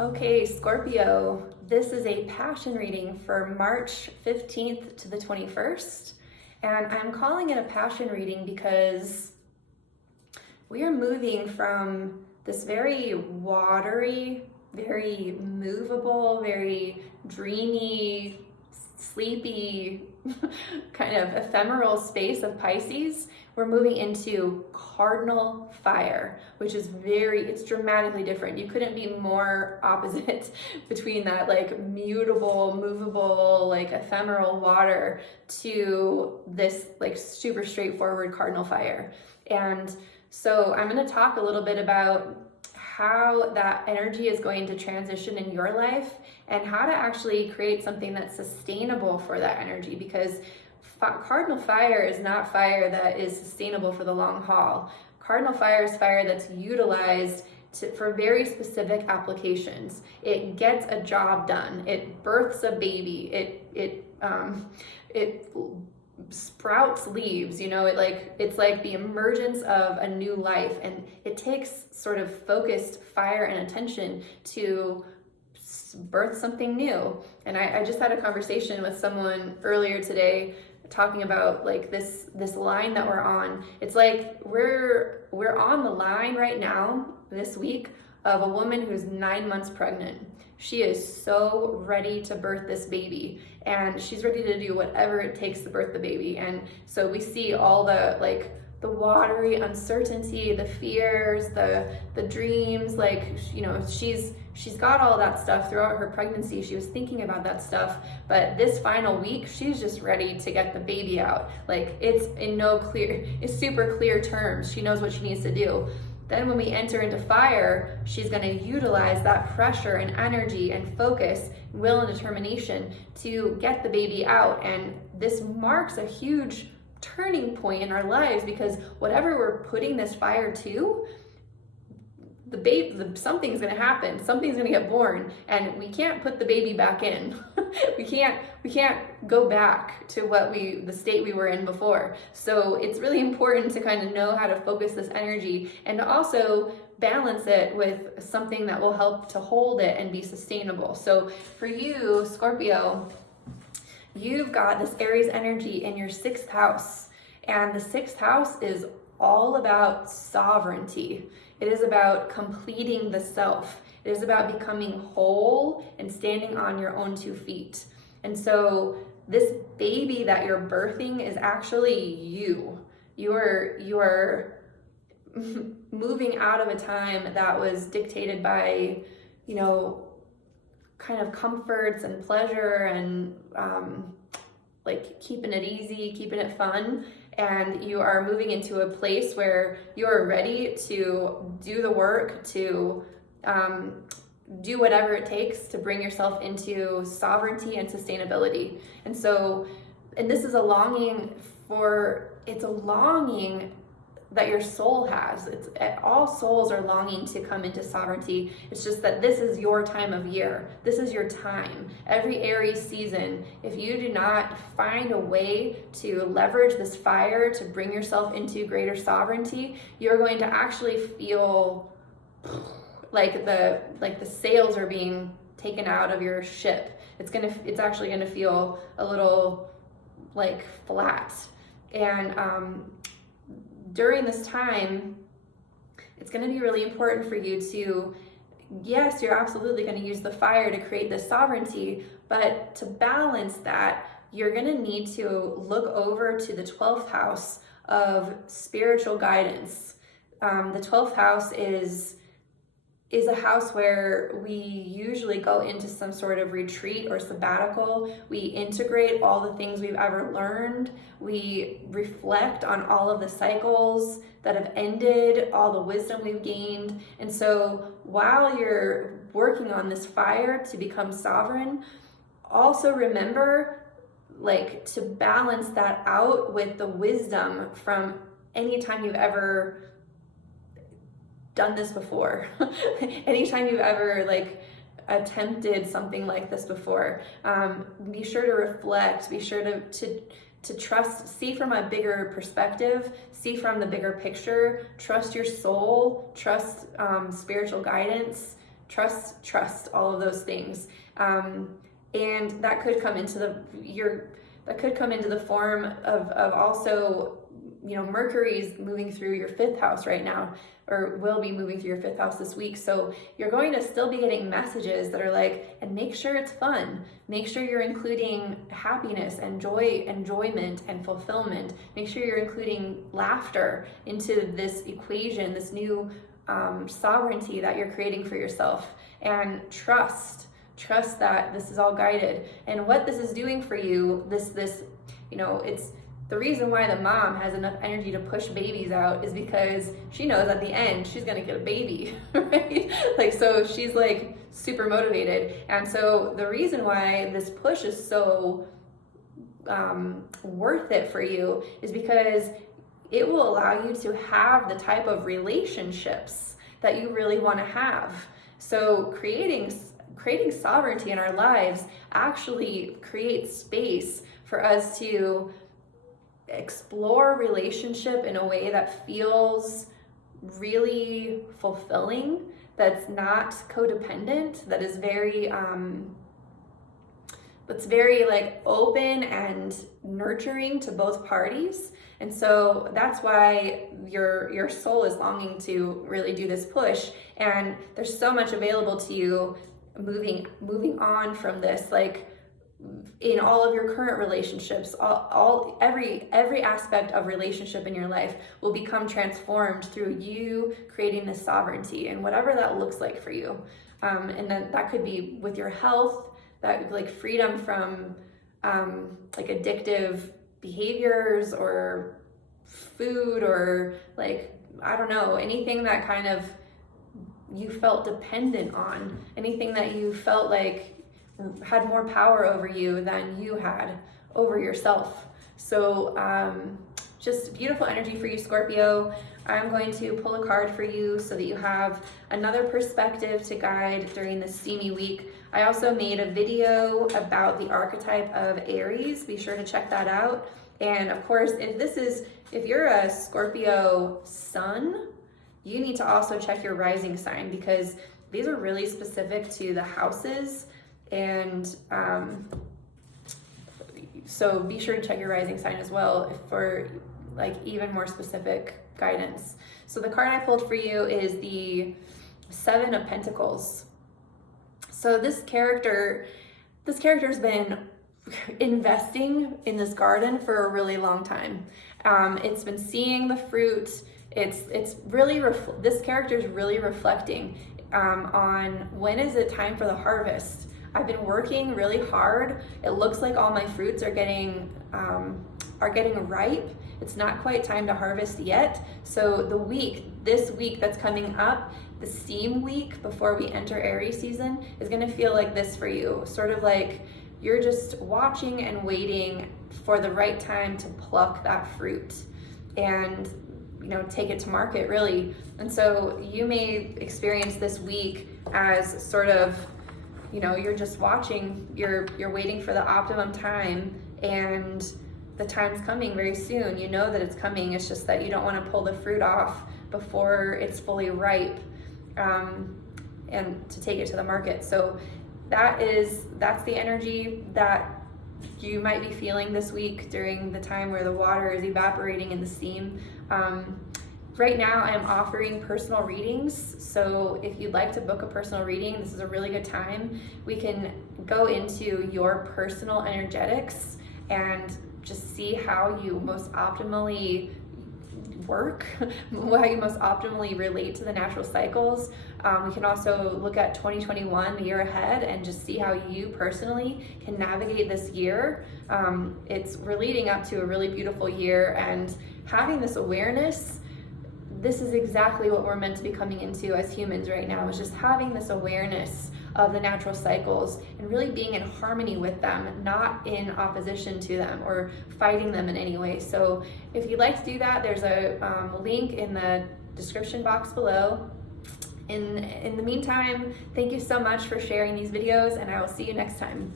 Okay, Scorpio, this is a passion reading for March 15th to the 21st. And I'm calling it a passion reading because we are moving from this very watery, very movable, very dreamy, sleepy, kind of ephemeral space of Pisces. We're moving into Cardinal Fire, which is it's dramatically different. You couldn't be more opposite between that like mutable, movable, like ephemeral water to this like super straightforward Cardinal Fire. And so I'm going to talk a little bit about how that energy is going to transition in your life and how to actually create something that's sustainable for that energy, because Cardinal Fire is not fire that is sustainable for the long haul. Cardinal Fire is fire that's utilized for very specific applications. It gets a job done. It births a baby. It sprouts leaves, it's like the emergence of a new life, and it takes sort of focused fire and attention to birth something new. And I just had a conversation with someone earlier today talking about like this line that we're on. It's like we're on the line right now this week of a woman who's 9 months pregnant. She is so ready to birth this baby, and she's ready to do whatever it takes to birth the baby. And so we see all the watery uncertainty, the fears, the dreams, she's got all that stuff throughout her pregnancy. She was thinking about that stuff, but this final week, she's just ready to get the baby out. Like it's super clear terms. She knows what she needs to do. Then when we enter into fire, she's going to utilize that pressure and energy and focus, will and determination to get the baby out. And this marks a huge turning point in our lives, because whatever we're putting this fire to, something's going to happen. Something's going to get born, and we can't put the baby back in. we can't go back to the state we were in before. So it's really important to kind of know how to focus this energy and to also balance it with something that will help to hold it and be sustainable. So for you, Scorpio, you've got this Aries energy in your 6th house, and the 6th house is all about sovereignty. It is about completing the self. It is about becoming whole and standing on your own 2 feet. And so this baby that you're birthing is actually you. You are moving out of a time that was dictated by, kind of comforts and pleasure and like keeping it easy, keeping it fun. And you are moving into a place where you are ready to do the work, to do whatever it takes to bring yourself into sovereignty and sustainability. And this is a longing that your soul has. All souls are longing to come into sovereignty. It's just that this is your time of year. This is your time. Every Aries season, if you do not find a way to leverage this fire to bring yourself into greater sovereignty, you're going to actually feel like the sails are being taken out of your ship. It's actually gonna feel a little like flat. And during this time, it's going to be really important for you to, yes, you're absolutely going to use the fire to create this sovereignty, but to balance that, you're going to need to look over to the 12th house of spiritual guidance. The 12th house is a house where we usually go into some sort of retreat or sabbatical. We integrate all the things we've ever learned. We reflect on all of the cycles that have ended, all the wisdom we've gained. And so while you're working on this fire to become sovereign, also remember to balance that out with the wisdom from any time you've ever done this before. Anytime you've ever attempted something like this before, be sure to reflect, be sure to trust, see from a bigger perspective, see from the bigger picture, trust your soul, trust spiritual guidance, trust, all of those things. And that could come into the form of also, you know, Mercury's moving through your 5th house right now, or will be moving through your 5th house this week. So you're going to still be getting messages that are like, and make sure it's fun. Make sure you're including happiness and joy, enjoyment and fulfillment. Make sure you're including laughter into this equation, this new sovereignty that you're creating for yourself. And trust that this is all guided. And what this is doing for you, this, you know, it's the reason why the mom has enough energy to push babies out is because she knows at the end she's gonna get a baby, right? Like, so she's like super motivated. And so the reason why this push is so worth it for you is because it will allow you to have the type of relationships that you really want to have. So creating sovereignty in our lives actually creates space for us to explore relationship in a way that feels really fulfilling, that's not codependent, that is very like open and nurturing to both parties. And so that's why your soul is longing to really do this push. And there's so much available to you moving on from this, like in all of your current relationships, every aspect of relationship in your life will become transformed through you creating this sovereignty, and whatever that looks like for you. And then that could be with your health, that like freedom from like addictive behaviors or food, or like, I don't know, anything that kind of you felt dependent on, anything that you felt like had more power over you than you had over yourself. So just beautiful energy for you, Scorpio. I'm going to pull a card for you so that you have another perspective to guide during this steamy week. I also made a video about the archetype of Aries. Be sure to check that out. And of course, if you're a Scorpio sun, you need to also check your rising sign, because these are really specific to the houses. And so be sure to check your rising sign as well for like even more specific guidance. So the card I pulled for you is the 7 of Pentacles. So this character's been investing in this garden for a really long time. It's been seeing the fruit. It's really this character is really reflecting on when is it time for the harvest. I've been working really hard. It looks like all my fruits are getting ripe. It's not quite time to harvest yet. So this week that's coming up, the steam week before we enter Aries season, is gonna feel like this for you. Sort of like you're just watching and waiting for the right time to pluck that fruit and, you know, take it to market, really. And so you may experience this week as sort of, you know, you're just watching, you're waiting for the optimum time, and the time's coming very soon. You know that it's coming. It's just that you don't want to pull the fruit off before it's fully ripe, and to take it to the market. So that's the energy that you might be feeling this week during the time where the water is evaporating in the steam. Right now I'm offering personal readings, so if you'd like to book a personal reading, this is a really good time. We can go into your personal energetics and just see how you most optimally work, how you most optimally relate to the natural cycles. We can also look at 2021, the year ahead, and just see how you personally can navigate this year. We're leading up to a really beautiful year, and having this awareness, this is exactly what we're meant to be coming into as humans right now, is just having this awareness of the natural cycles and really being in harmony with them, not in opposition to them or fighting them in any way. So if you'd like to do that, there's a link in the description box below. In the meantime, thank you so much for sharing these videos, and I will see you next time.